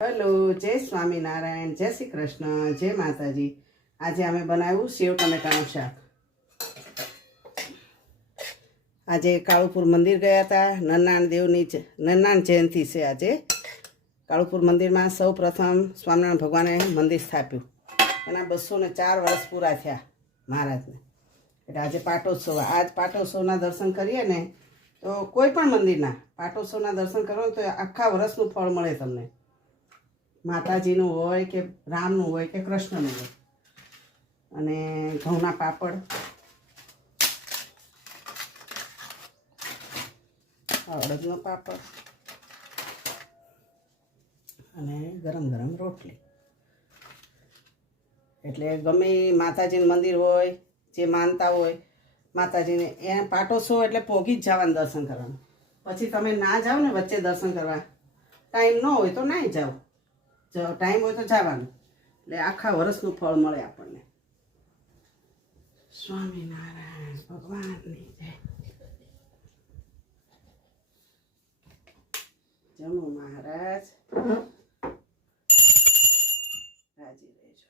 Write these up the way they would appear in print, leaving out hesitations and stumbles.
Hello, જય સ્વામિનારાયણ, જય શ્રી કૃષ્ણ, જય માતાજી. આજે અમે બનાવ્યું સેવ ટમેટાનું શાક. આજે કાળુપુર મંદિર ગયા હતા. નરનાણ દેવની નરનાણ જયંતિ છે આજે. કાળુપુર મંદિરમાં સૌ પ્રથમ સ્વામિનારાયણ ભગવાને મંદિર સ્થાપ્યું. એના 204 વર્ષ પૂરા થયા મહારાજને. એટલે આજે પાટોત્સવ. આજ પાટોત્સવના દર્શન કરીએ ને તો કોઈ પણ મંદિરના પાટોત્સવના દર્શન કરો તો આખા વર્ષનું ફળ મળે તમને. માતાજીનું હોય કે રામનું હોય કે કૃષ્ણનું હોય. અને ઘઉંના પાપડ, અડદનો પાપડ અને ગરમ ગરમ રોટલી. એટલે ગમે માતાજીનું મંદિર હોય, જે માનતા હોય માતાજીને, એ પાટોત્સવ એટલે પોગી જ જવાનું દર્શન કરવાનું. પછી તમે ના જાઓ ને વચ્ચે દર્શન કરવા, ટાઈમ ન હોય તો ના જાઓ, ટાઈમ હોય તો જવાનું. એટલે આખા વર્ષનું ફળ મળે આપણને. સ્વામિનારાયણ ભગવાનની જય. જમો મહારાજ, રાજી રહેજો.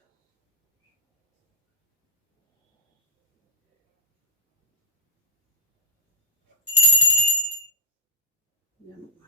જમો.